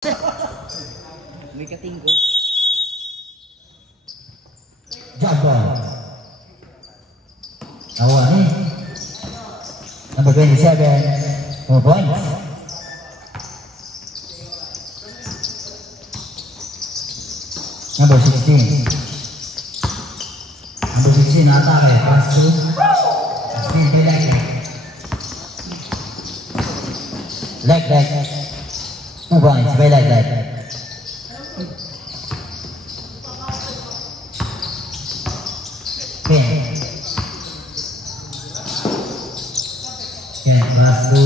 May katinggo. Jabon. Awani. Number 27. 4 points. Number 16. Number 16 atake. Pass to 16 leg. Leg. 2 points. By leg. Pass to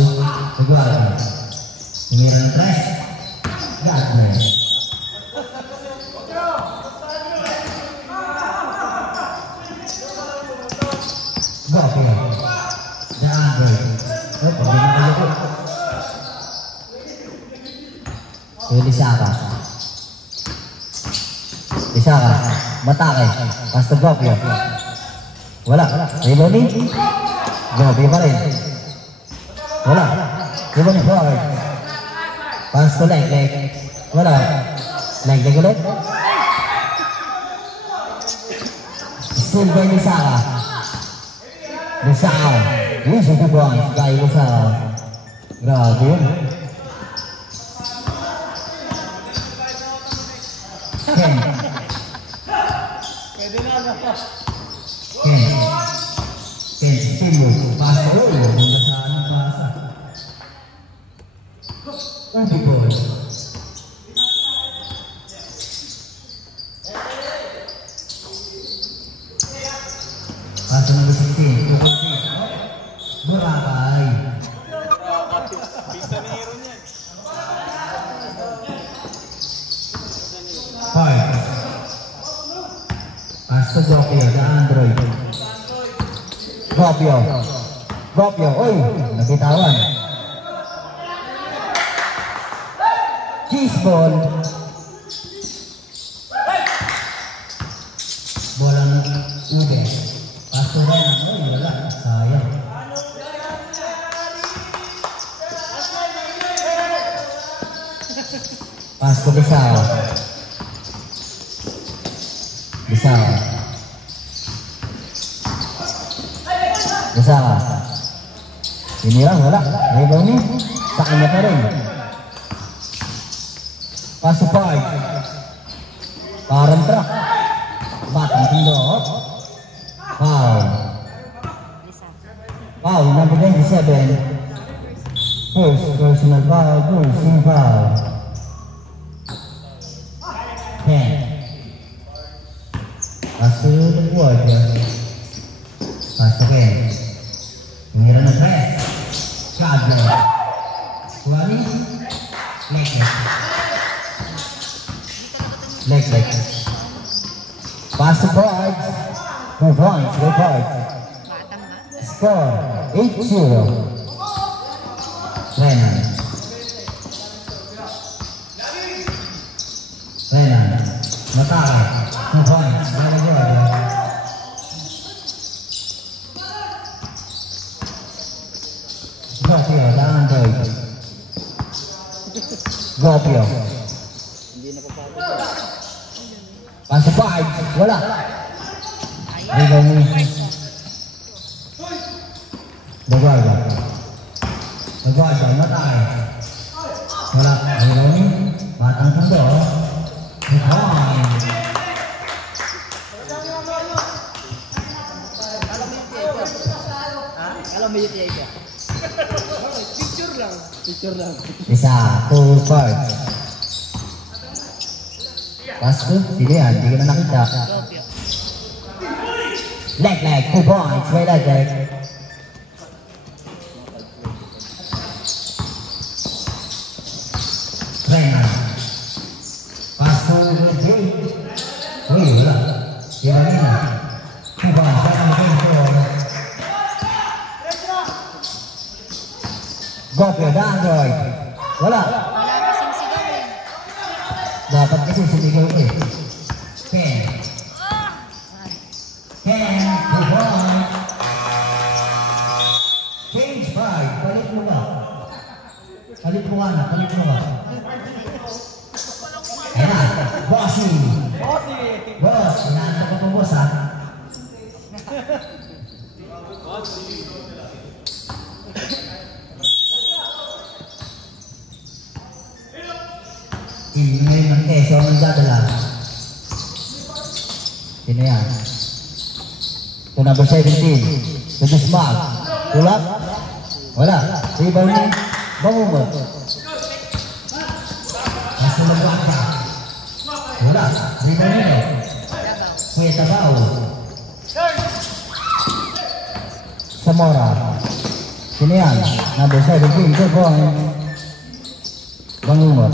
Tegucigalpa. Pemilihan trash. Gardner. Gopio. DeAndre. Lisaka. Matake. Pass to Gopio. Wala. Rebounding. Gopio pa rin. Wala. Rebounding forward. Pass to leg. Wala. Leg ulit. Still by Lisaka. Easy to points by Lisaka. Grabe yun. Ken. Still yun. Pass to leg. Umpipol. Paso number 16. Boracay. Bisa ni hero niyan. Five. Paso Gopio. Android. Gopio. Oy, nabitawan. Cheese ball. Bola ng ube. Pasto rin. Ay, wala. Sayang. Pasto Bisao. Ini lang, wala. Rebound ni. Sa kanya pa rin. Paso 5. Parang truck. Batang tindok. Foul. Number 27. First personal foul. Personal foul. 10. Paso ng board. Paso Ken. Tumira na 3. Cadlo. Suwali. Leg. Pass to board. 2 points. Go board. Score 8-0. Renan. Matake. 2 points. Very good. Gopio. Android. Gopio. Paso 5. Wala. Rebound ni Tegucigalpa. Matake. Wala. Rebound ni Batang Tindok. Kalau may tiyaga. Picture lang. Isa. 2 points. Pasto. Sige yan. Hindi ko na nakita. Leg. 2 points. May leg. Renan. Pasto. Uy, wala. Iwanina. 2 points. Gopio. Android. Wala. Dapat kasi sinigaw eh. Ken. 2 points. Change 5. Palit mo ba? Bossy. Boss, inaantok ko po boss ha. Ngayon ng keso ang dadala. Sino yan? Ito number 17. Ito Smart. Tulak. Wala. Rebound ni Bangumot. Masulog ka. Wala. Rebound nito. Kuya Tabao. Zamora. Sino yan? Number 17. Ito po ang Bangumot.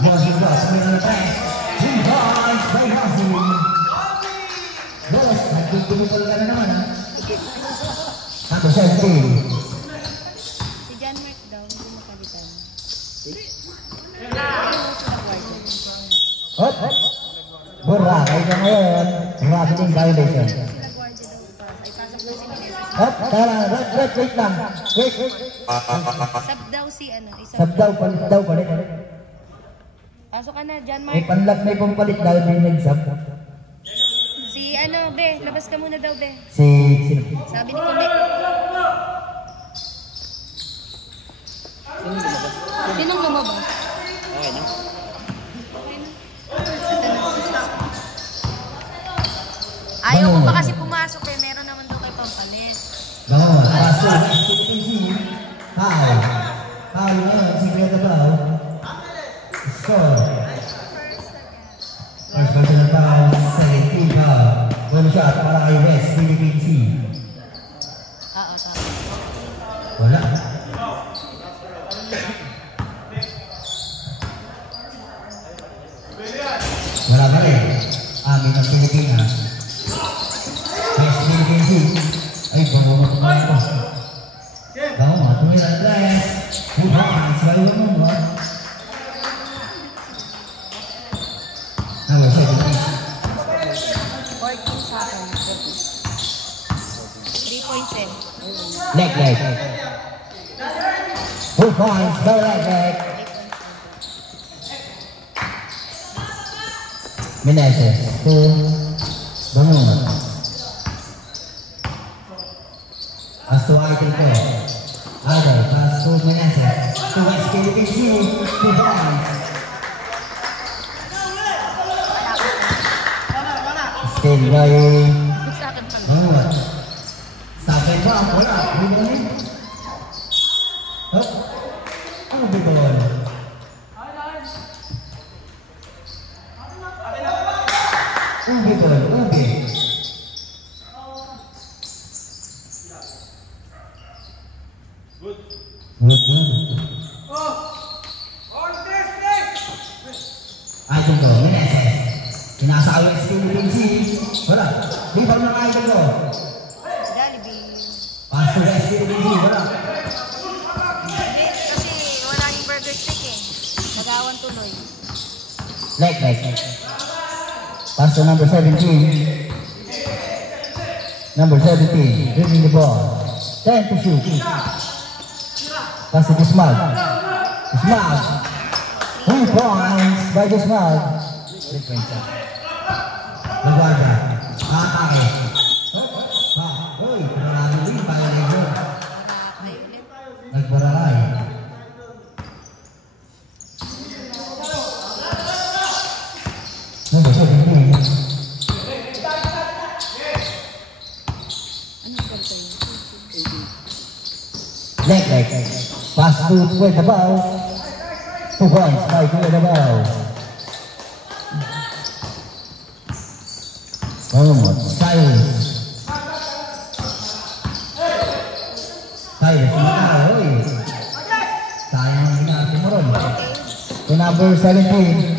Bossy Boss, middle pass. Rebound by Hasim. Boss, nagtutulog ka na naman ha. Number 17. Si John Mark daw, hindi makalitan. Hop! Burra, kayo ka ngayon. Rapiding violation. Sila guardia daw pa. Ay, pasok na si Vanessa. Hop! Tara, wait lang. Wait. Sub daw si ano. Sab daw, palit. Pasok ka na, John May Mark. panlag, may pampalit daw din nag-sub. Si ano, Be. Labas ka muna daw, Be. Sino? Sabi ni Kumek. Sinong lumabas? Okay na. Ayaw ko pa kasi pumasok eh. Meron naman daw kayo pampalit. Gawin, paso. Foul. Foul niya, sikreto daw. Score. First personal foul, 17 foul. One shot para kay West, Philippine Sea. Oo, tama. Wala. Wala pa rin. Amin ang Pilipinas. West Philippine Sea. Ay, bumabot mo ito. Bawang, tumira ang dress. Buhay, sa'yo mo mo. Number 17. 14 sa akin. 3 points eh. Leg. 2 points, no leg. Meneses, 2, Bangun. Pass to Idol ko. Idol, pass to Meneses. To West Philippine Sea, 2 points. Still by Sa akin pa. Bangun. Sabi ba? Wala. Bibawin. Oh. Ano bibawin? Ubi ko lang, ubi. Good. Idol ko, Meneses. Pinasawin sa Philippine Sea. Wala. Bibang ng idol ko. Jollibee. Pass to West Philippine Sea. Wala. Hindi, kasi wala yung burger stick eh. Magawan tuloy. Leg. Pass to number 17. Number 17. Dribbling the ball. 10 to shoot. Pass to Smart. Smart. 2 points by the Smart. 3 points. Nagwada. Atake. Uy, marami din. Violation. Ay, ulit. Nagbaralay. Number 17. Anong kwento yun? Leg. Pass to Kuya Tabao. 2 points by Kuya Tabao. Cyrus. Uy. Sayang ang ginagawa mo ron. To number 17.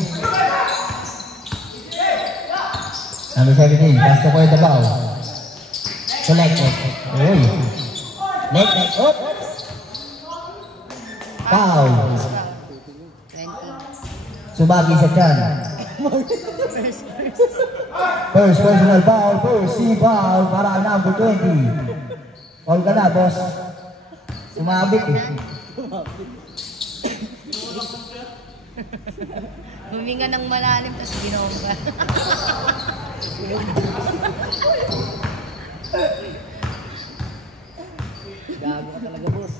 Number 17. Pass to Kuya Tabao. To leg. Uy. Leg. Up. Foul. 20. Sumagi sa tiyan. First personal foul. First foul para number 20. Foul ka na, boss. Sumabit eh. Huminga ng malalim, tapos binongga. Gago ka talaga, boss.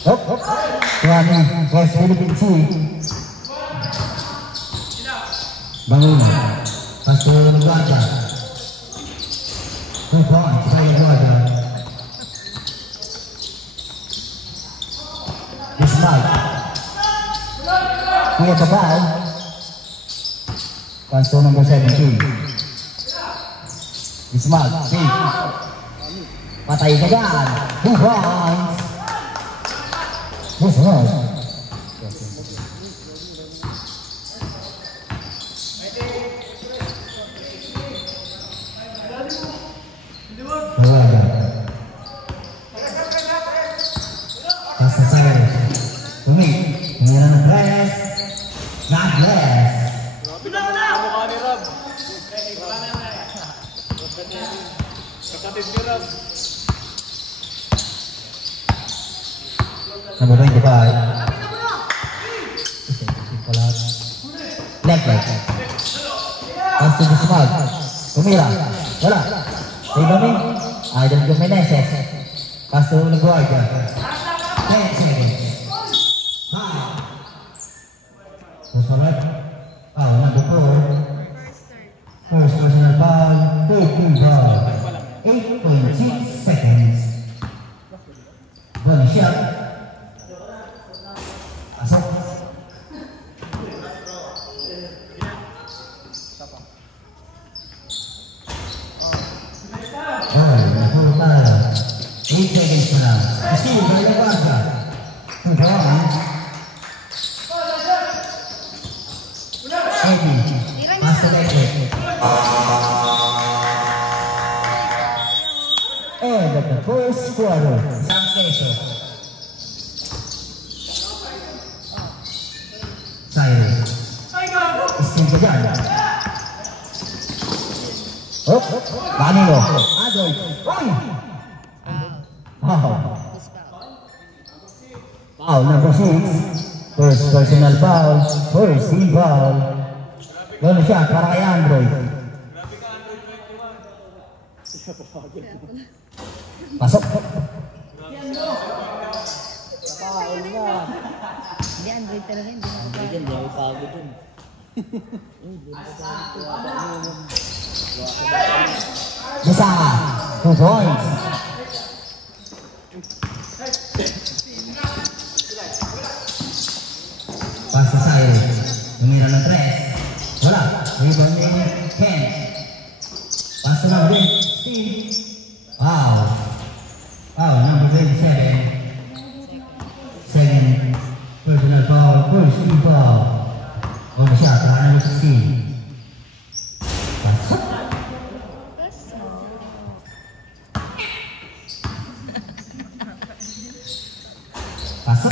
Hop, hop. Tuwani, West Philippine Sea. Bangun. Pastor Lugaja. 2 points, saya Lugaja. Ismail. Kuya Babao. Pastor number 17. Ismail, save. Patay ka dyan. 2 points. Yes, right. Basta saya. Tumig. Mayroon ng press. Not less. Number 25. Left right. Pass to the small. Tumira. Wala. Say kami. Idol ko Meneses. Pass to Laguardia. 10 seconds. 5. Susunod. Foul number 4. First personal foul. 13 foul. 8.6 seconds. One shot. Pasok. Napuro tayo. 8 seconds na lang. Steve, kaya pa ka. Tugawan. Eddie. Master Electric. End of the first quarter. Isang peso. Cyrus. Steve ka dyan. Oh, Danilo. Adoy. Oy! Wow. Foul number 6. First personal foul. First team foul. Lone shot para kay Android. Pasok. Hindi, Android talaga, hindi na ako. Hindi ako pagod yun. Bisa. 2 points. Pass to Cyrus. Tumira ng 3. Wala. Rebound ni Ken. Pass to number 16. Foul. Foul number 27. Second personal foul. First team foul. On the shot. Number 16. Pasok. Pasok.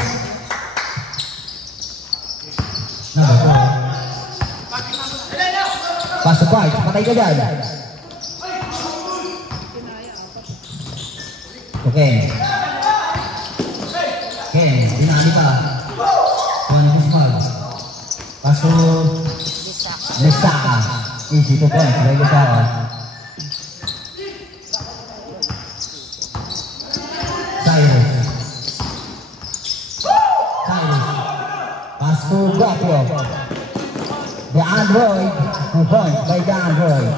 Number 4. Pasok pa. Patay ka dyan. Okay. Okay. Dinali pa. One Bismal. Pasok. Lestaka. Easy to point. Very good power. Cyrus. Pass to Gapio. The Android. 2 points by the Android.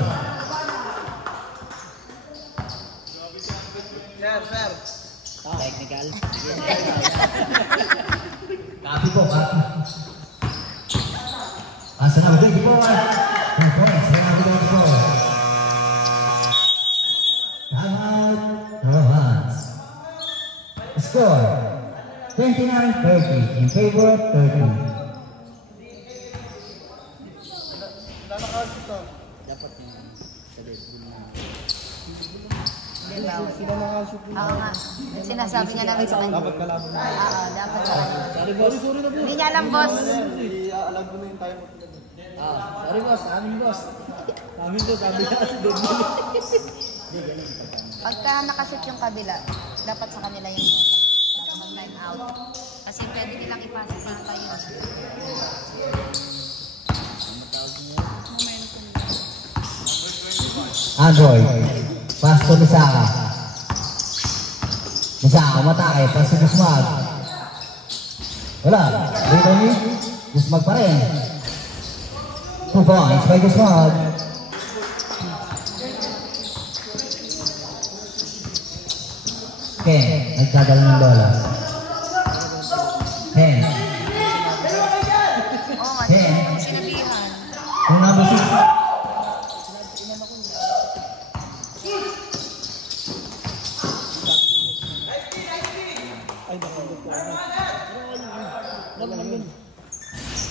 Technical. Copy po, copy. Pass to number 24. 2 points by number 24. Timeout. No hands. Score. 29-30 in favor of 30. Dapat yung sabi. Hindi, bawal. Oo nga. Sinasabi niya namin sa kanya. Dapat kalaban. Oo, dapat kalaban. Sorry, boss. Sorry na, boss. Hindi niya alam, boss. Ialag mo na yung tayo mo. Sorry, boss. Amin, boss. Amin, boss. Sabi na kasi doon. Pagka nakashoot yung kabila, dapat sa kanila yung bola. Bago mag-time out. Kasi pwede nilang ipasa sa tayo. Android. Pass to Misaka. Misaka, matake. Pass to Guzmag. Wala. Dito ni Guzmag pa rin. 2 points by Guzmag. Ken, nagkadala ng bola. Ken. Oo nga, yung sinabihan. Kung nabusik.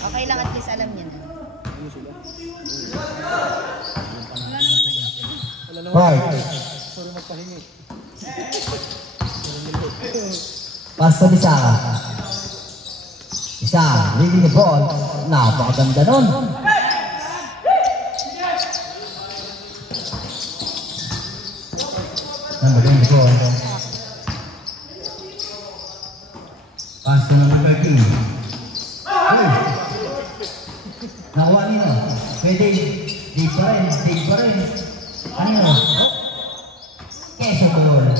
Okay lang, at least alam niya na. Right. Sorry magpahingi. Pass to Misaka. Misaka, leading the ball. Napakaganda nun. Number 24. Pass to number 13. Uy! Nakuha nila. Pwede. Di pa rin. Di pa rin. Ano yun? Keso ball.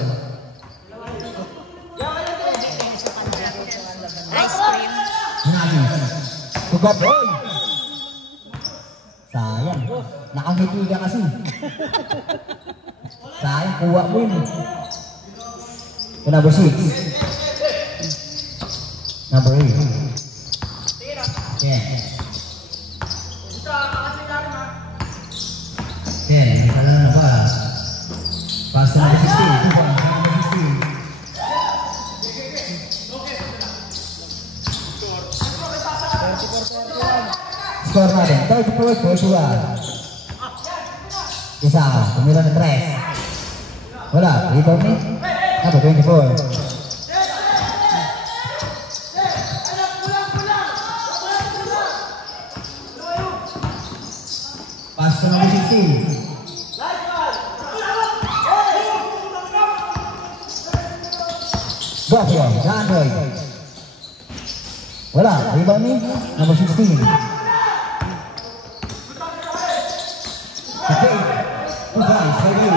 Ice cream. Nani. Tugab. Oy! Sayang. Nakangiti ka kasi. Sayang. Kuha mo yun. Number 6. Number 8. Yeah. Yeah, isa lang na ba? Pass to number 16. 2 points. Number 16. Score natin. 34-41. Isa ka. Tumira na 3. Wala. Rebound ni. Number 24. Pass to number 16. Gopio, Android. Wala, rebound ni number 16. Okay. 2 points for you.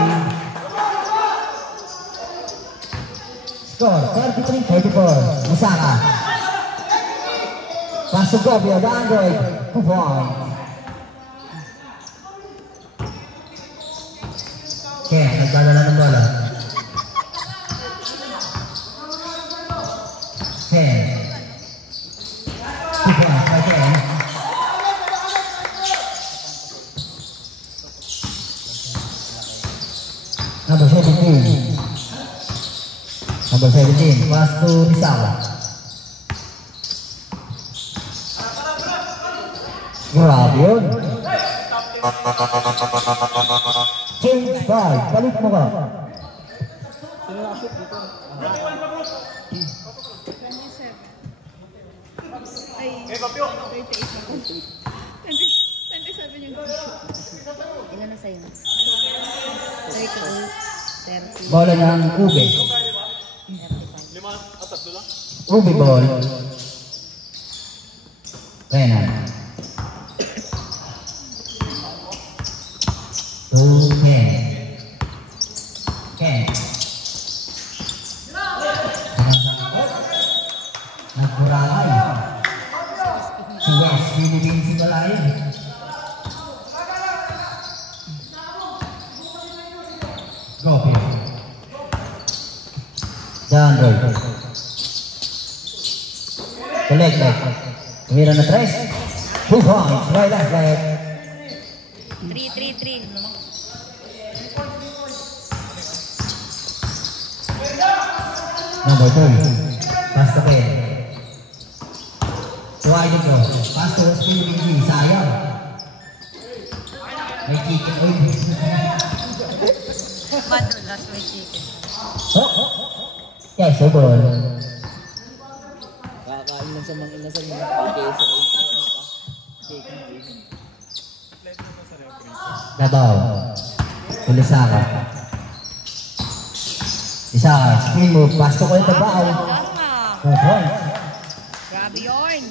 Score 33-44. Misaka. Pass to Gopio, Android. 2 points. Okay, nagdadala ng bola. 10. 2 points by 10. Number 17. Number 17. Pass to Misaka. Grabe yun. Change 5. Balik mo ka. Sino nakashoot dito? Ilan na sa'yo? 38, 30, Bola ng Ube. 35. Ube ball. Renan. 2, Ken. Ken. Nagkurakay. Si West, Philippines si Malayan. Gopio. Android. Collect. Tumira na 3. 2 points. Right left. 3. Number 2. Pass to Ken. Wide ito. Pass to Philippines. Sayang. May chicken. Madulas, may chicken. Yes, ball. Kakain lang sa mga inasal mga keso. Dabaw. Tulisaka. Isa, spin move, pass to Kuya Tabaw. Tama. 2 points. Grabe yun.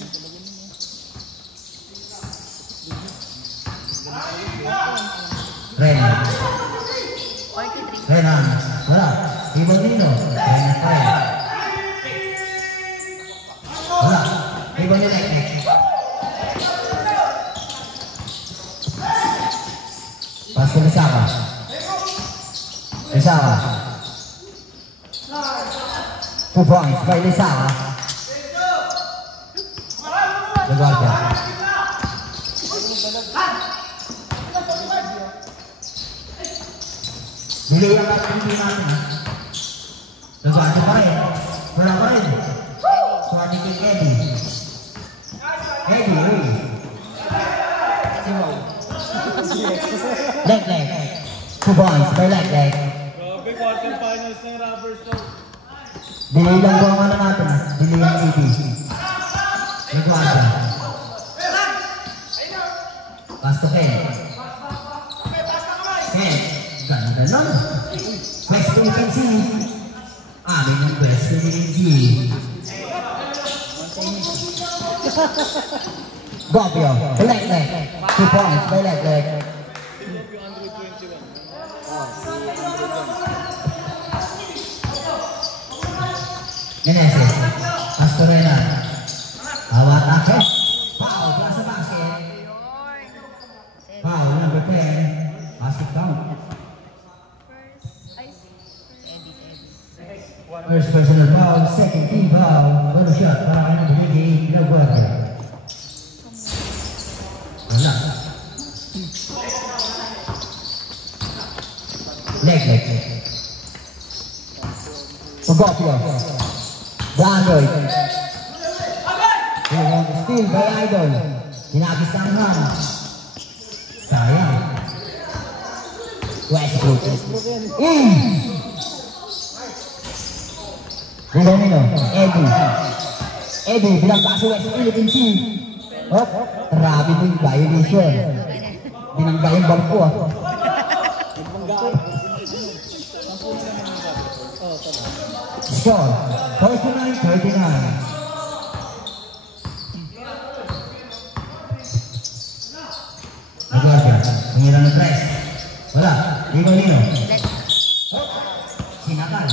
Ren. 43. Renan. Wala. Ibang Nino. Renan pa rin. Wala. Ibang Nino. Pass to Lisaka. Lisaka. 2 points by Lisaka. Laguardia. Dili ang hindi natin. Laguardia pa rin. Wala pa rin. Swati kay Eddie. Eddie, uy. Leg. 2 points by leg. Grabe, quarterfinals ng rubber stone. Delay lang po ang ano natin. Delay ang ED. Laguardia. Pass to Ken. Ken. Ganda lang. Quest to Ken C. Amin yung quest to Ken C. Gopio. Leg. 2 points by leg. Meneses. Astorena. Awat akhir. Foul. Klasa basket. Foul number 10. Basket count. First personal foul. Second team foul. Baru shot para kami bumili. Laguardia. Wala. Leg. Gopio. Dandoy. Steal by Idol. Hinagis ng Ram. Sayang. Westbrook. Nino. Eddie. Bilang paso West Philippine C. Oh, grabe din violation. Binangga yung barko ah. Score. 39-39. Laguardia. Pengiran ng press. Wala. Nino. Sinakal.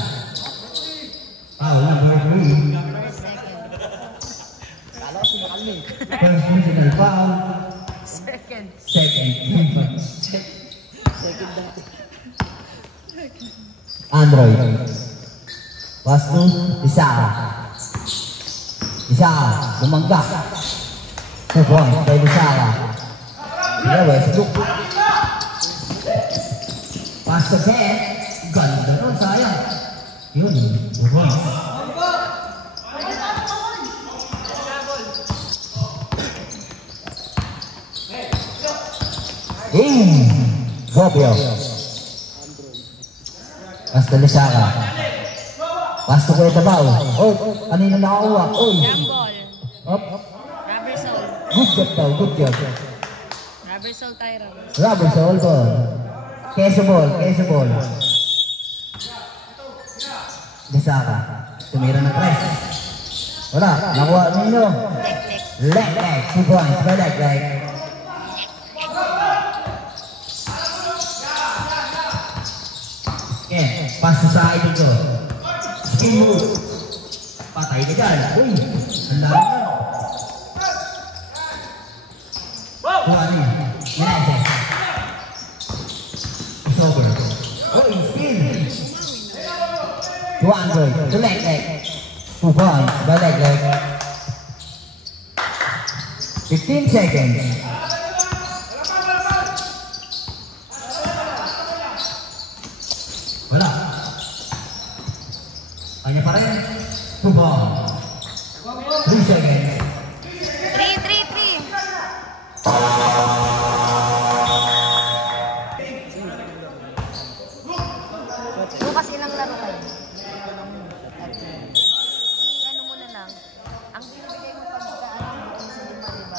Foul number 3. First personal foul. Second. Android. Pass to Lisaka. Lumangga. 2 points by Lisaka. Westbrook. Pass to Ken. Ganda nun, sayang. Yun, 2 points. Gopio. Pass to Lisaka. Pass to Kuya Tabaw. Oh, kanina nakakuha. Jambol. Up. Rubber soul. Good job daw, good job. Rubber soul tayo. Rubber soul ball. Queso ball. Lisaka. Tumira ng press. Wala, nakuha Nino. Leg. 2 points by leg. Pass to side dito. Spin move. Patay ka dyan. Uy, ang dami na. Kuhani. Meneses. It's over. Uy, spin. To Android. To leg. 2 points by leg. 15 seconds. Wala. Kanya pa rin. 2 points. 3 seconds. 3. Bukas ilang laro kayo? Ano mo na lang. Ang binibigay mo pagkaan sa lima, diba?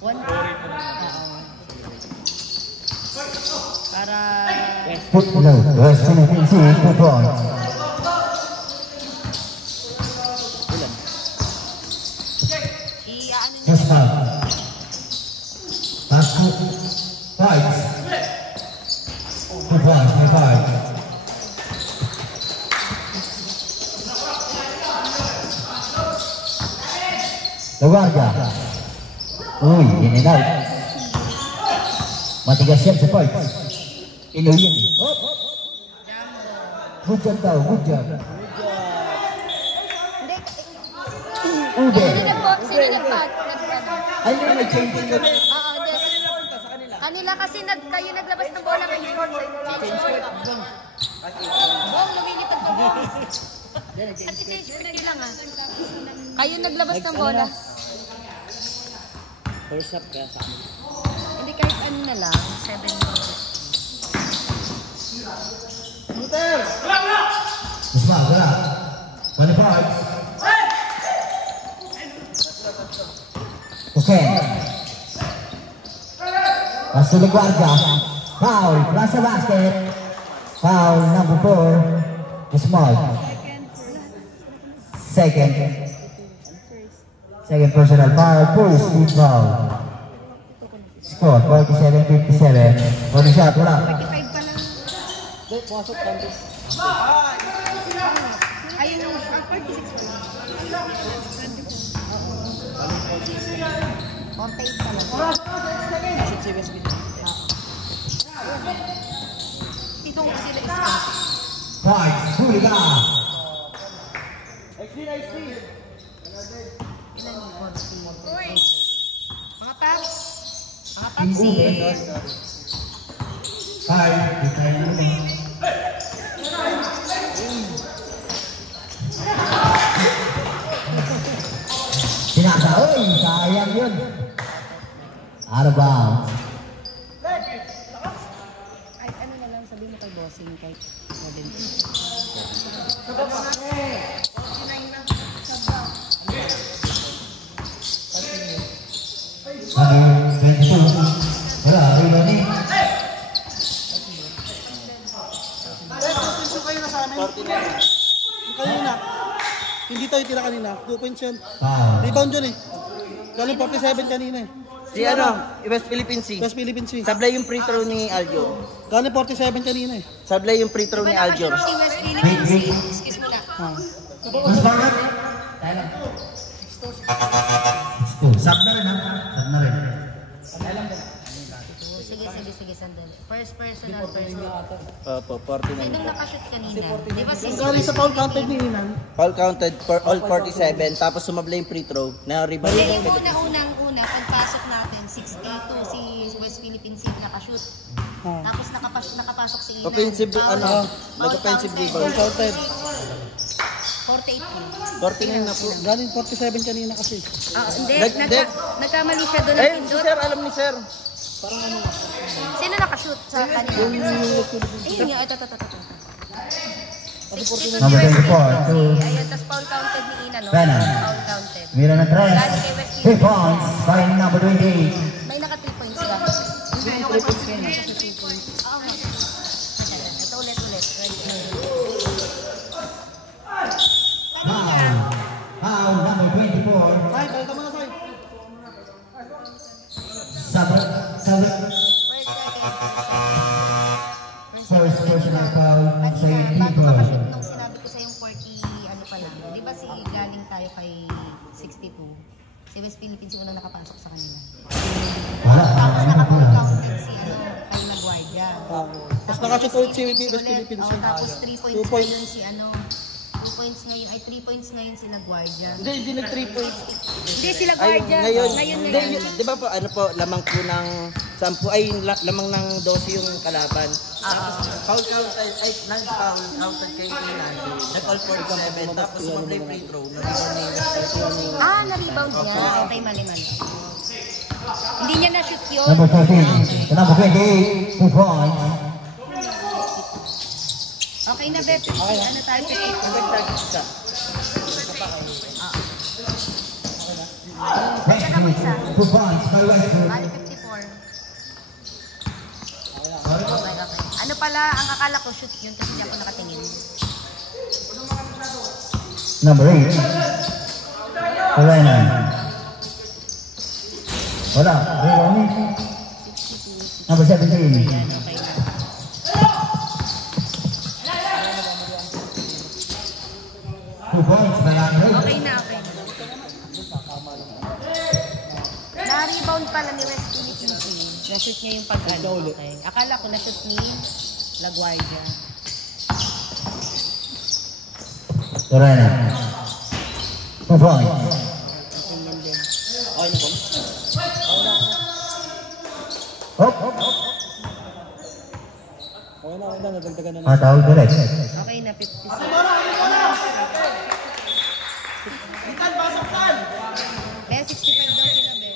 One. Para Footnote, West Philippine Sea, 2 points. I-ano niya. Pusma. Pasco. Fight. 2 points, may fight. Lawarga. Uy, in and out. Matigas yan sa fight. Inuyin. Good job daw, good job. Hindi. Ube. Sino nagpat? Ay, may change. Oo, hindi. Kanila kasi kayo naglabas ng bola may short. Change short. Bong, lumilipad ka bong. At change short lang ah. Kayo naglabas ng bola. First up kaya sa amin. Hindi kahit ano na lang. 7 minutes. Pusma, wala. 25. Okay. Pass to Laguardia. Foul, plus a basket. Foul number 4. Small. Second personal foul. First team foul. Score 47-57. One shot, wala. 45 pa lang. Pumasok kami. Ayun yung 46 pa lang. 48 pa lang. Shoot si West Philippine. Ito ko sila isa. Fight, Huliga. Ilan yung 40? Uy! Mga paps! Mga Team papsi! Ube. Five, decline mo. Sinasa, uy, sayang yun. Out of bounds. Ay, ano na lang, sabihin mo kay bossing, kahit 7. Sabi, 22. Wala, wala ni. Kayo na sa amin. 49. Kayo na. Hindi tayo tira kanina. 2 points yan. Foul. Rebound yun eh. Galing 47 kanina eh. Si West Philippine Sea. West Philippine Sea. Sablay yung free throw ni Aljo. Galing 47 kanina eh. Sablay yung free throw ni Aljo. Si West Philippine Sea. Excuse mo na. Mas bangat. Sab na rin ha. Sab na rin. Sige, sandali. First personal. Opo, 49. Sinong nakashoot kanina? Di ba si Galing sa foul counted ni Inan. Foul counted for all 47, tapos sumablay yung free throw. Na rebound. Hindi, yung unang-una, pagpasok natin, 6-8-2, si West Philippine Sea nakashoot. Tapos nakapasok si Inan. Offensive, nag-offensive rebound. Counted. 48. 49 na po. Galing 47 kanina kasi. Hindi, Nag- nagkamali siya doon ng Eh, si pindot. sir, alam ni sir. Sino nakashoot sa kanila? Ayun nga, ito. Number 24 to Ayun, tapos foul counted ni Ina, no? Bennett. Foul counted. Mira ng tres. 3 points by number 28. May naka 3 points ka. Oo nga. Ito ulit. Foul number 24. Ay, tayo mo na tayo. Sabat. First personal foul sa Bago team ka foul. pa-shoot nung sinabi ko sa yung 40, ano pa lang. Di ba galing tayo kay 62? Si West Philippines yung unang nakapasok sa kanila. Wala. Tapos naka-foul counted si kay Maguardia. Tapos nakashoot ulit si West Philippine Sea. Tapos 3 points 2 points. ngayon si 2 points ngayon, ay 3 points ngayon si Laguardia. Hindi nag 3 points. Hindi si Ay, Laguardia. ngayon. Ngayon. Di ba po, ano po, lamang po ng 10, ay lamang ng 12 yung kalaban. Foul count, ay 9 foul counted kay Inan. Nag-all 47, tapos sumablay free throw. Na-rebound ni West Philippine. Na-rebound niya. Okay, mali. Hindi niya na-shoot yun. Number 13. Number 28. 2 points. Okay na, Beth. Ano tayo? 58. Nagtag isa. Westbrook. 2 points by Westbrook. Bali 54. Okay. Ano pala, ang akala ko shoot yun kasi hindi ako nakatingin. Number 8. Corena. Wala. Ronnie. Number 17. Yan, okay na. Two points by Andrew. Okay na, okay na. Na-rebound pala ni West Philippines eh. Na-shoot niya yung pag-ano. Okay. Akala ko na-shoot ni LaGuardia. Corena. 2 points. Tingnan din. Okay na po. Hop. Okay na, nadagdagan na. Matawag direct. Okay na, 56. Kaya 65 daw sila, be.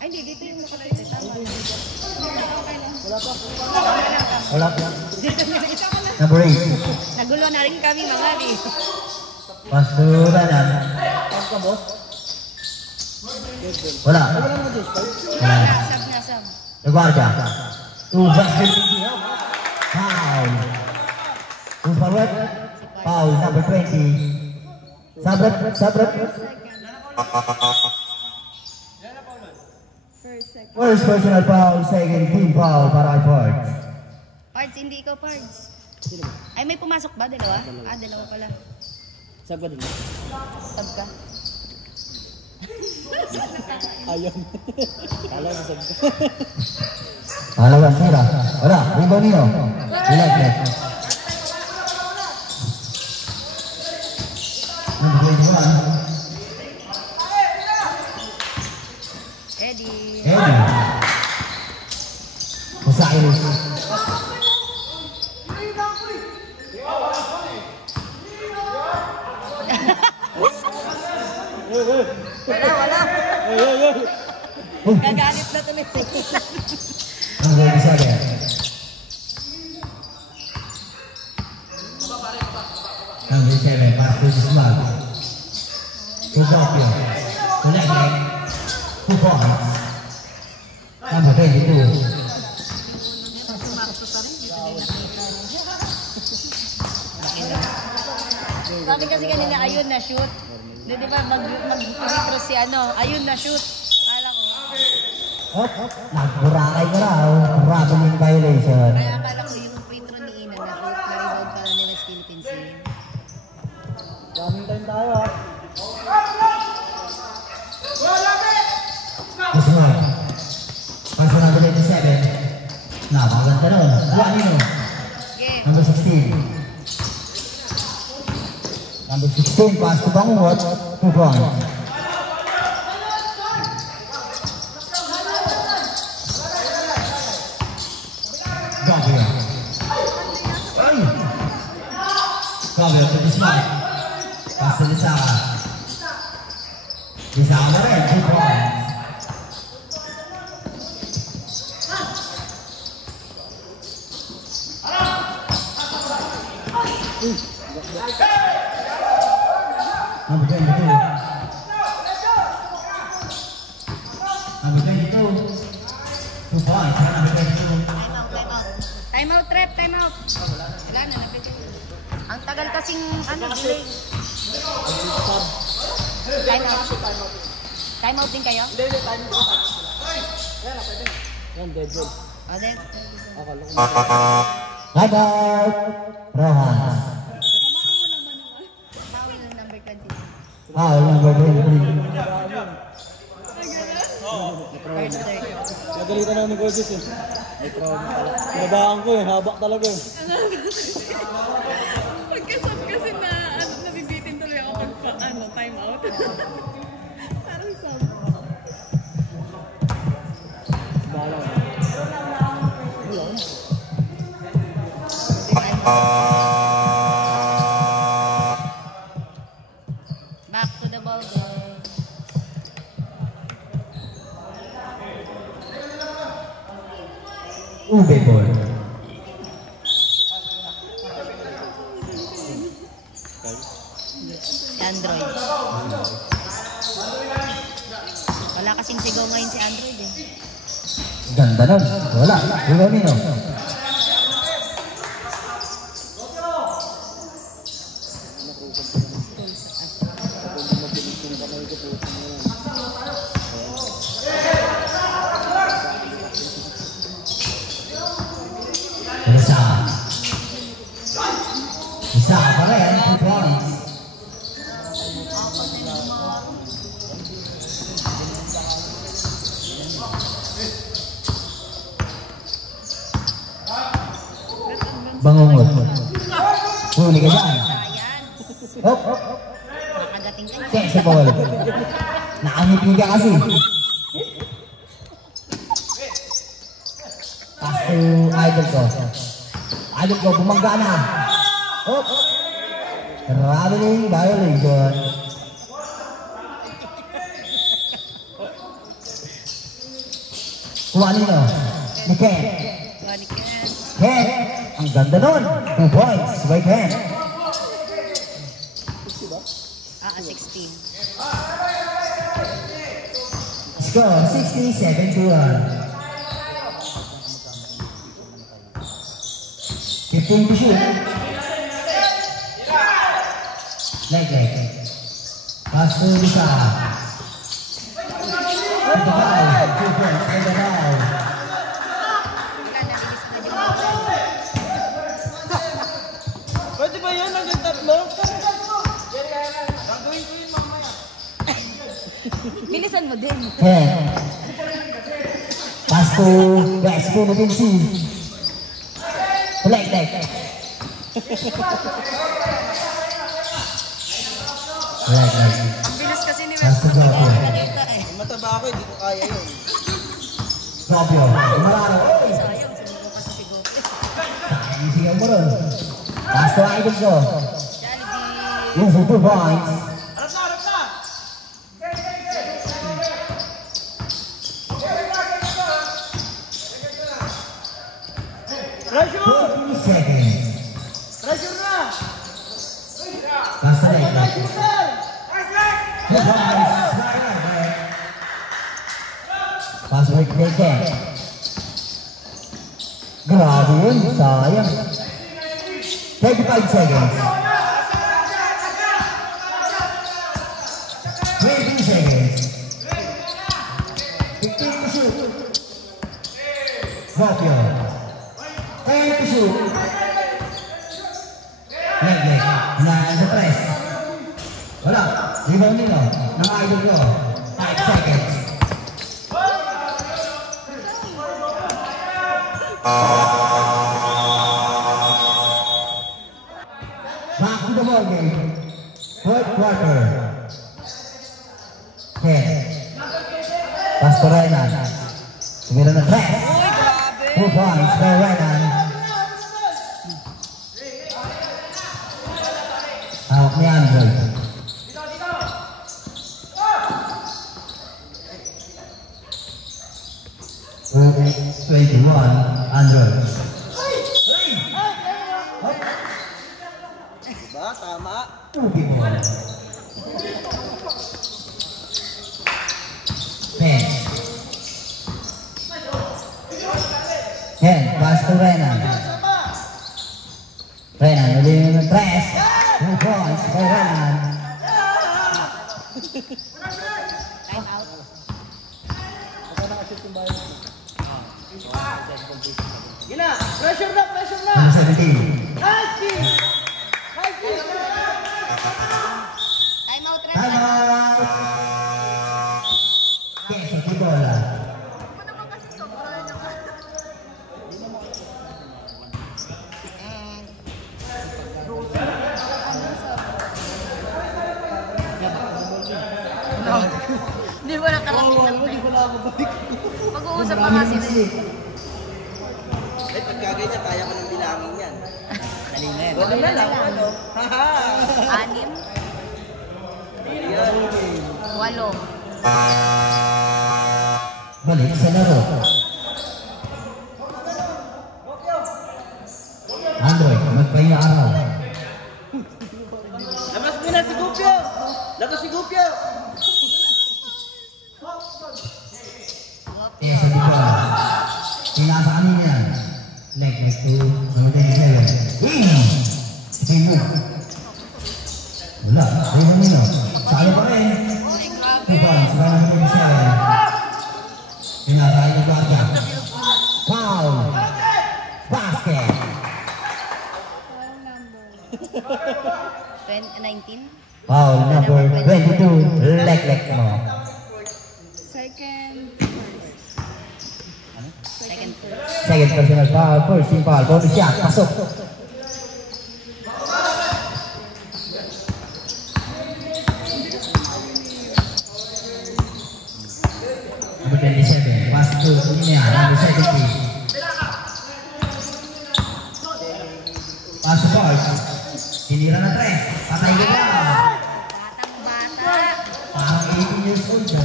Ay, hindi. Dito yung nakapit. Tama. Okay lang. Wala pa. Number 8. Nagulo na rin kami, mga di. Pass to Ranan. Wala. Wala. Sab na, sab. LaGuardia. Two basket. Foul. Two forward. Foul number 20. Sabret. First personal foul, second team foul para kay Pards. Pards, hindi ikaw, Pards. Ay, may pumasok ba? Dalawa? Ah, dalawa pala. Sagwa din. Sab ka. Ayun. Kala mo sagwa. Alawan tira. Wala. Rebound niyo. Ilag net. Number 21. Eddie. Eddie. Osiris. Wala. Gagalit na tuloy. Number 27. Number 7. Pass to Ismail. To Tokyo. To Legend. 2 points. Number 22. Sabi kasi kanina, ayun na shoot. Di ba mag-retro si ano, ayun na shoot. Akala ko. Hop. Nagburakay ka raw. Traveling violation. Kaya akala ko yung free throw ni Ina na shoot. Na-rebound pala ni West Philippines eh. Daming time tayo ha. Ismail. Pass to number 87. Napakaganda nun. Juanino. Okay. Number 16. Number 16, pass to Bangungot. 2 points. Gabriel. Ay! Gabriel to Ismail. Pass to Lisaka. Lisaka na rin. 2 points. Number 22. Number 22. 2 points. Number 22. Time out, rep, time out. Wala na, napigil. Ang tagal kasing, ano, delay. Time out. Time out din kayo? Hindi, time ko. Yan, dead. O, then. Akala ko. Right out. Rojas. Foul ng number 20. Foul number 23. First third. Nagalitan ako ni Gorgeous eh. May problem pala. Pinabaan ko eh, habak talaga eh. Pagkasap kasi na nabibitin tuloy ako pag time out. Parang sab. Bahala ko. Back to the ball game. Ube ball. Si Android. Wala kasing sigaw ngayon si Android eh. Ganda Ganda nun. Wala. Ulo nino. Isa pa rin, 2 points. Bangungot. Huli ka dyan. Hop. Nakagating ka. Check sa ball. Nakangipin ka kasi. Pass to idol ko. Idol ko, bumangga na. Hop. Traveling violation. Kuha nino. Ni Ken. Ken. Ang ganda nun. 2 points. By Ken. 16. Score 67-1. 15 to shoot. Leg. Pass to Lisa. To the foul. 2 points. To the foul. Pwede ba yun? Hanggang 3? Gagawin ko yun mamaya. Bilisan mo din. Ken. Pass to West Philippine. Leg. Ang bilis kasi ni Pass to Gopio. Mataba ako, hindi ko kaya yun. Gopio. Mararo. Sayang, sumuko ka sa sigot. Isigaw mo ron. Pass to idol ko. Jollibee. Yung for 2 points. Harap na! 40 seconds. Pressure na! Pass to leg. Pass to leg. Grabe yun. Sayang. 35 seconds. 20 seconds. 15 to shoot. Gopio. 10 to shoot. Leg. Na sa press. Wala. Rebound nino. Ng idol ko. 5 seconds. Back to the ball game. 4th quarter. 10. Pass to Renan. Sumira na press. 2 points by Renan. Hawak ni Android. Okay, 21, Android. Diba? Tama. Ubi mo. 10. Pass to Renan. Renan, uli yung press. 2 points by Renan. Time out. Gina! Pressure na! Number 17. Time out, Ren. Time out! Keso Tibola. Hindi mo nakarating ng time. Mag-uusap pa kasi na. Eh, pagkaganyan, kaya ko nang bilangin yan. Kanina yan. Wala na lang, ano? Haha! 6, Yan. 8. Balik sa laro. Android, magpahinga araw. Labas mo na si Gupyo! Labas si Gupyo! Keso Tibola. Number 27. Steve. Wala. Raymond Nino. Salo pa rin. Tubang. Saka number 27. Pinakain yung Barca. Foul. Basket. 19? Foul number 22. Lek mo. Second personal foul. First team foul. Bonus shot. Pasok. Number 27. Pass to Linya. Number 17. Pass to Bart. Hinira na 3. Patay ka lang. Batang-bata. Parang 18 years old na.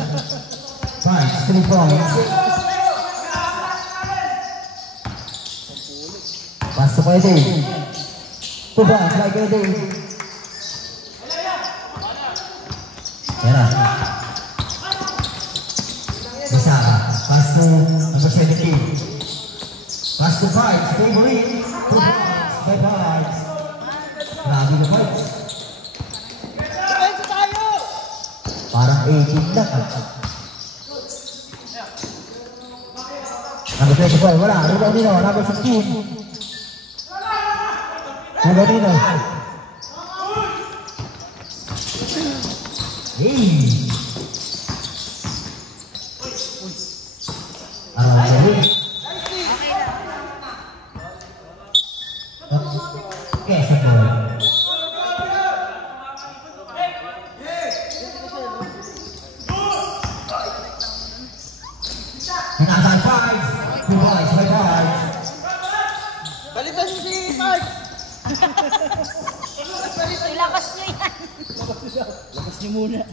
Bart, 3 points. Pass to Kuya Dave. 2 points by Kuya Dave. Yan na. Bisara. Pass to number 17. Pass to Bart. Favorite. 2 points by Bart. Grabe na Bart. Parang 18 lang. Number 24. Wala. Rebound nino. Number 16. Rebound nino. Okay, sabon. Hinasal 5. 2 boys, 5 boys. Balitan si Park! Ilakas nyo yan. Lakas niyo muna.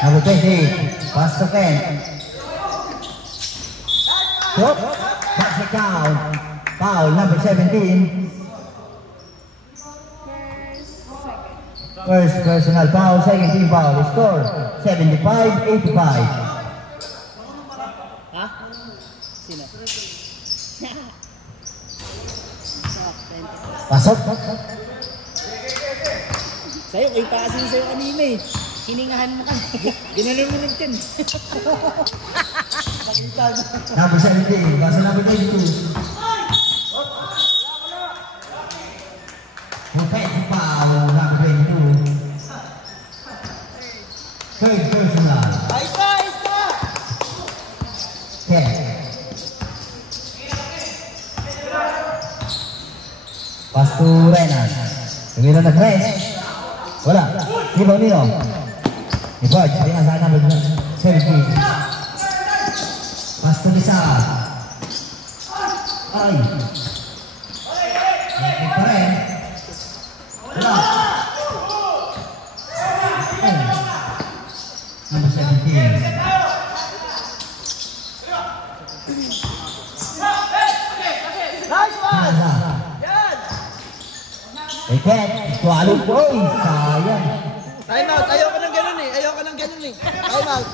Number 20. Pass to Ken. Stop. Pass it down. Foul number 17. First personal foul, second team foul. Score 75-85. Pasok. Sa'yo, kay passing sa'yo kanina eh. Hiningahan mo kami. Ginanon mo lang dyan. Number 17. Pass to number 22. Offensive foul number 22. Third personal. Ayos na! Ayos na! 10. Pass to Renan. Tumira na press. Wala. Rebound nino. Ibod. Tingnan sa number 17. Pass to Lisa. Ay. Nagpig pa rin. Wala. Number 17. Plaza. Eket, swallow boy. Sayang. Time out! Ayoko ng ganun eh! Ayoko ng ganun eh! Time out!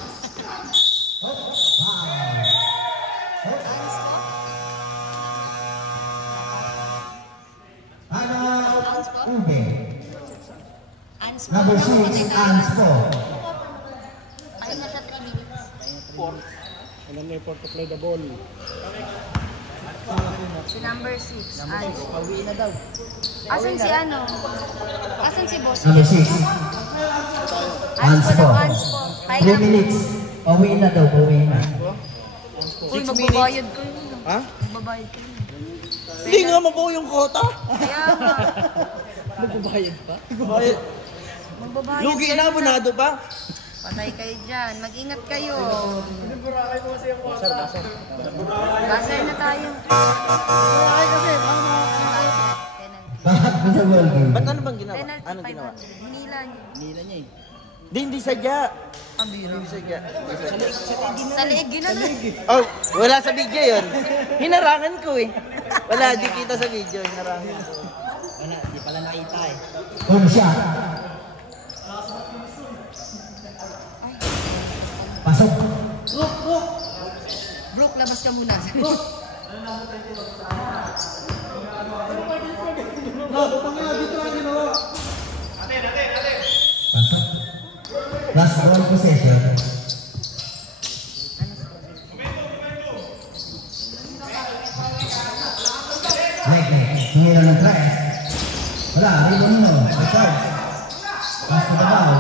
Ano? Ube. Anspo. Number 6, Anspo. Ayun na siya 3 minutes. Alam na yung port to play the ball. Si number 6. Pauwi na daw. Asan si ano? Asan si boss? Number 6, Anspo Anspo. daw, Anspo. 3 minutes. Pauwi na daw, pauwi na. Uy, magbabayad ko yun. Ha? Magbabayad ko yun. Hindi nga mabuo yung kota! Kaya nga. Magbabayad pa? Magbabayad. Magbabayad Lugi kayo na, bunado pa! Patay kayo dyan. Mag-ingat kayo. Basay na tayo. Bakit mo sa ball game? Ba't ano bang ginawa? Penalty Ano ginawa? 500. Nila niyo. Nila niya eh. Hindi sadya. Ang biro. Hindi sadya. Sa leeg, gano'n. Oh, wala sa video yun. Hinarangan ko eh. Wala, di kita sa video. Hinarangan. Wala, di pala nakita eh. Bonus shot. Pasok. Brooke, labas ka muna. Last ball possession. Tumira ng tres. Wala, Ribo Nino. Record. Pass to the ball.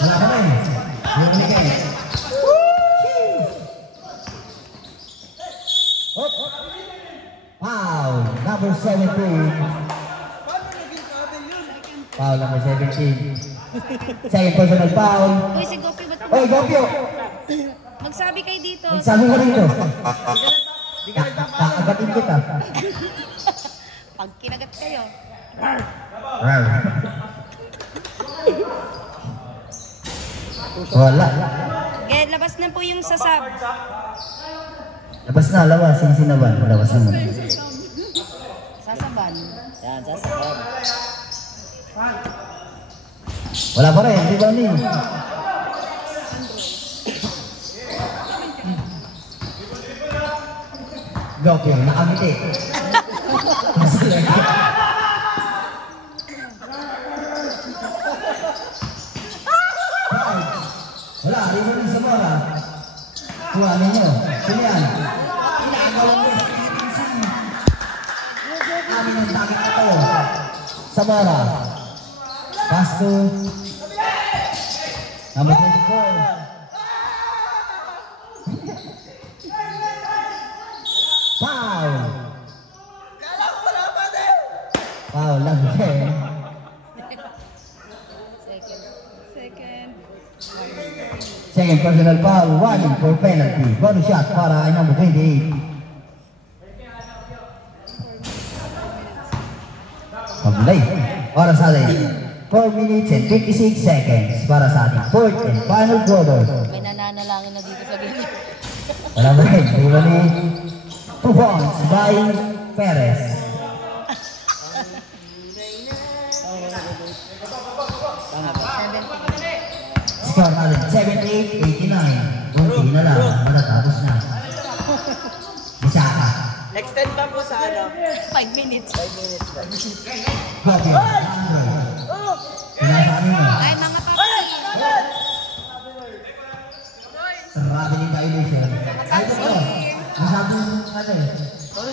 Wala ka rin. Ribo Miguel. Foul. Number 17. Foul number 17. Second personal foul. Uy, si Gopio, ba't Oy, Gopio! magsabi kayo dito? Magsabi ko rito. Kakagatin kita. Pag kinagat kayo. Wala. Okay, labas na po yung sasab. Labas na, lawas. Yung sinaban. Lawas na. Sasaban. Yan, sasaban. Wala pa rin. Di ba ni? Gopio, nakangiti. Wala, di mo rin sa mora. Kuha ninyo. Sino yan? Inagawan mo sa PTC. Amin ang takit na to. Sa mora. Pass to number 24. Foul! Foul lang din. Second. Second personal foul, one for penalty. Bonus shot para ay number 28. Pagulay. Para sa atin. 4 minutes and 56 seconds para sa ating fourth and final quarter. May nananalangin na dito sa gilid. Wala ba rin? Di ba ni 2 points by Perez. Score natin 78-89. Kunti na lang. Matatapos na. Isa ka. Extend pa po sa ano? 5 minutes. 5 minutes pa. Gopio. Android. Pinasaan mo. Ay, mga papi. Sarado ni violation. Ay, ito po. Masabi ano eh. Sorry.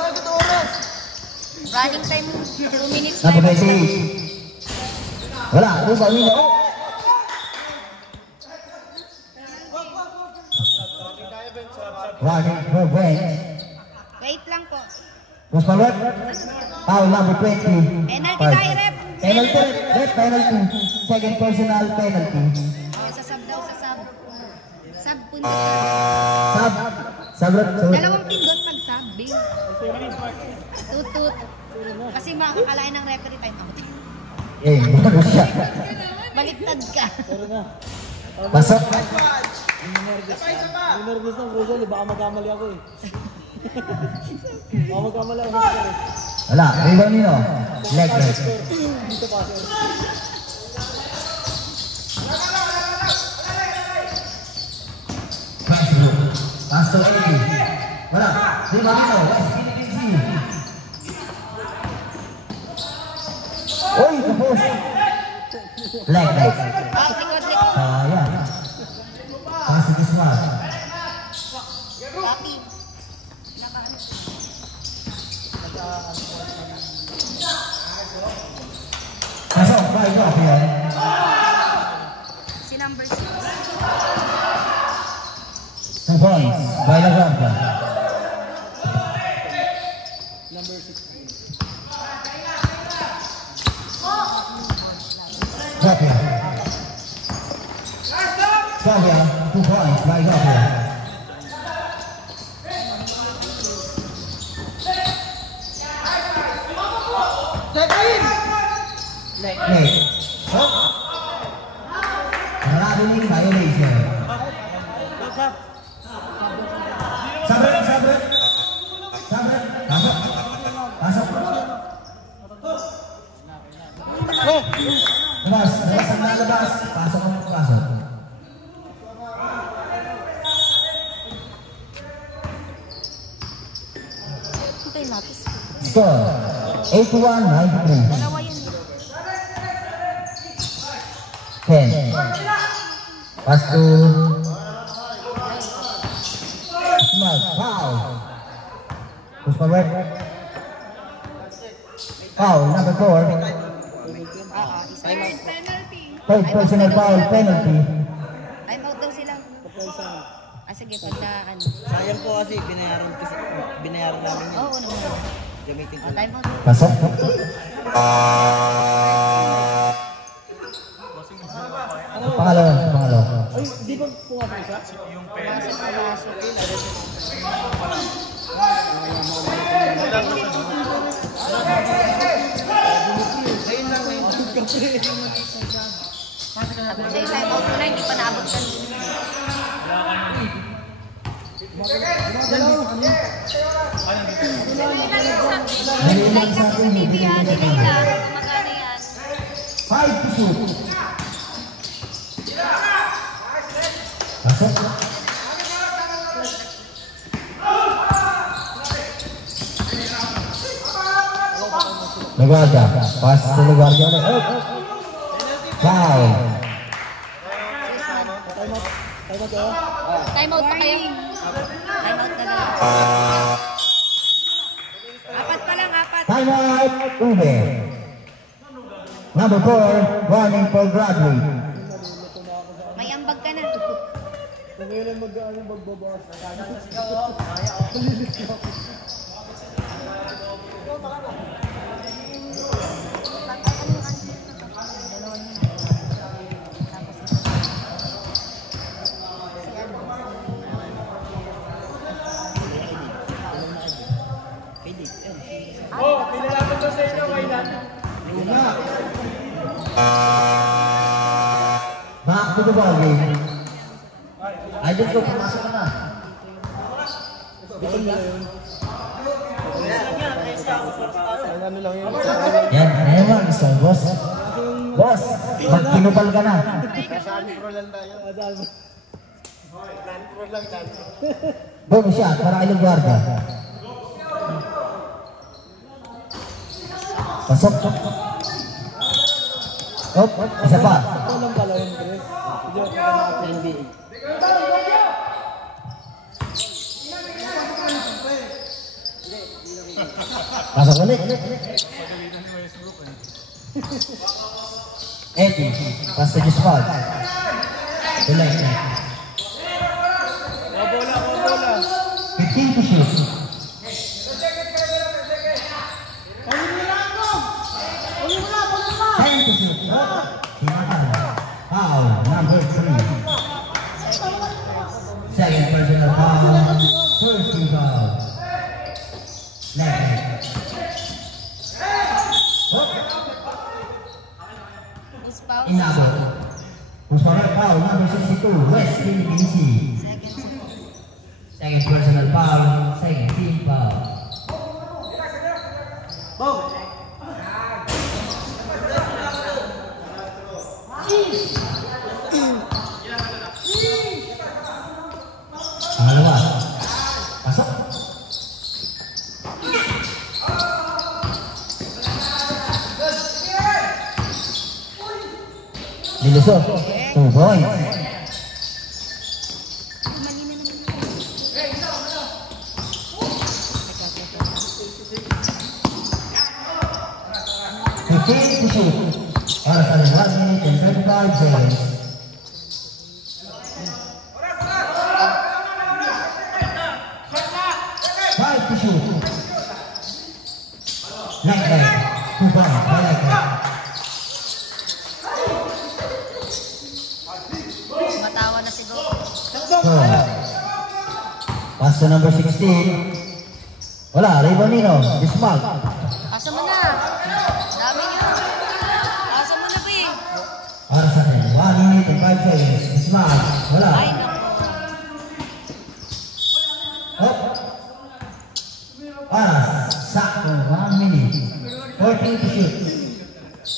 Agad oras. Running time, 2 minutes. Number time. 28. Wala. Lupa, Wino. Running for bench. Wait lang po. Was forward. Foul number 20. Penalty tayo, rep. Penalty. Rep penalty. Second personal penalty. Oh, sasab daw, sasab. Sab punta. Sub. Sub. Dalawang pindot pag sab, Bing. Tutut. Kasi makakalain ng referee time out. Eh, bonus shot. Baliktad ka. Pasok. Nervous ng Rosal, baka magkamali ako eh. Baka magkamali ako. Wala. Rebound nino. Leg break. Dito pa, sir. Pass to 80. Wala. Rebound nino. West Philippine Sea. Uy, kapos. Leg break. Likod. Sayang. Pass to Smart. Papi. Pasok. Right off yan. Si number 6. 2 points. By Lazarda. Gopia. Gopia. 2 points by Gopia. Late. Traveling violation. Sabret. Pasok. Labas ang lalabas. Pasok. kayo natin. Score 81-93. Dalawa yun. 10. Pass to Smart. Foul. Push forward. Foul number 4. Penalty. Third personal foul penalty. Time out daw sila. Sige, pag na ano. Sayang po kasi binayaran namin yun. Oo naman. Gamitin ko. Time out. Pasok. Pangalawa. Ay, di ba pumasok isa? Pumasok. Sabi ko sa'yo, time out mo na, hindi pa naabot ka. Delay lang sa TV yan, delay lang. Magkano yan? 5 to shoot. Pasok. Lugarda. Pass to Lugarda. Foul. Time out pa kayo? Time out na lang. Apat pa lang, apat. Time out. Ube. Number 4, running for graduate. May ambag ka na. Kung kailan mag-ano magbabas. Back to the ball game. Idol ko, pumasok ka na. Ano lang yun? Yan, naman, isang boss. Boss, magkinupal ka na. Pro lang tayo. Pro lang tayo. Bonus shot para kay Lugarda. Pasok. Op, isa pa. Ito lang pala yun, Chris. Medyo ka na NBA. Pasok ulit. Eddie, pass to Jusval. Tulay. 15 to shoot. Foul number 3. Second personal foul. First foul. Next. Who's foul? Inabot. Personal foul number 62. West PBC. Second personal foul. Second team foul. Pangalawa. Pasok. Nilusot. 2 points. To shoot. Para sa 1 minute and 35 seconds. Five to shoot. Like that. 2 points. I like that. Matawa na siguro. So, pass to number 16. Wala, Raybon Nino. Bismarck. Pasa mo na. Dami nyo. Pasa mo na ba eh. Para sa akin, 1 minute and 5 seconds. Bismarck. Wala. Ay, naku. Hop. Para sakto 1 minute. 14 to shoot.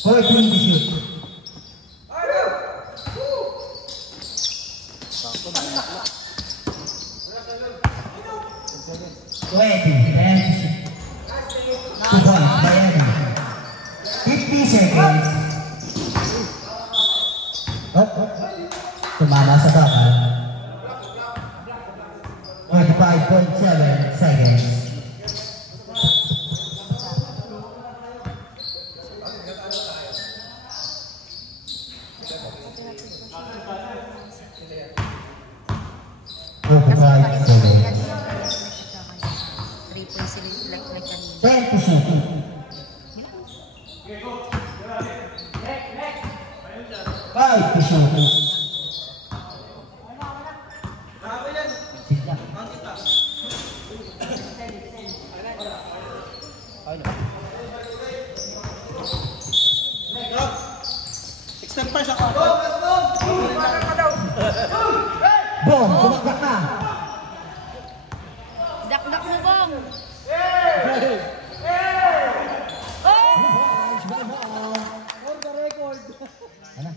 14 to shoot. Twenty, 10 to shoot. Tumama sa bakal. 45.7 seconds. Kasi Override pareho seven. yan. 3 points sila like kanina. 10 to shoot. 5 to shoot. Extend pa siya. Bong, bumakbak na. Dakdak mo, Bong! For the record. Ano?